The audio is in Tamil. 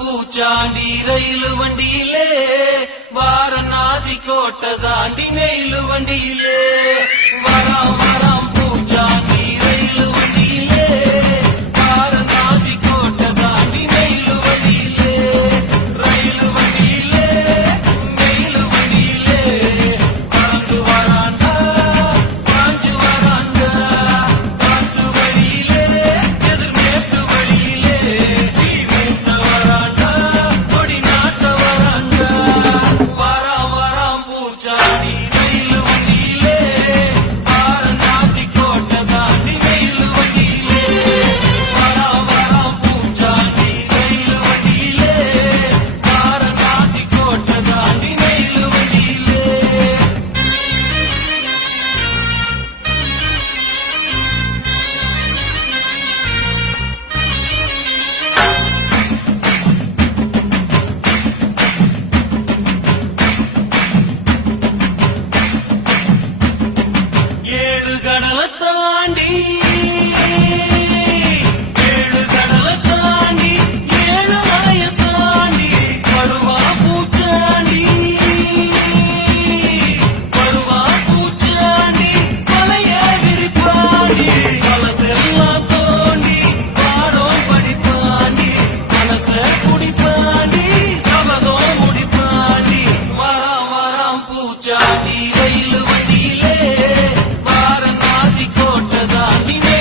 பூச்சாண்டி ரயிலு வண்டியிலே வாரணாசி கோட்டை தாண்டி நெயிலு வண்டியிலே வராம் வராம் பூச்சாண்டி ரயிலு வண்டியிலே வாரணாசி கோட்டை தாண்டி நெயிலு வண்டியிலே ரயிலு வண்டியிலே நெயிலு வண்டியிலே பறந்து வராண்டா பாஞ்சு வராண்டா காட்டு வழியிலே எதிர்மேட்டு வழியிலே Johnny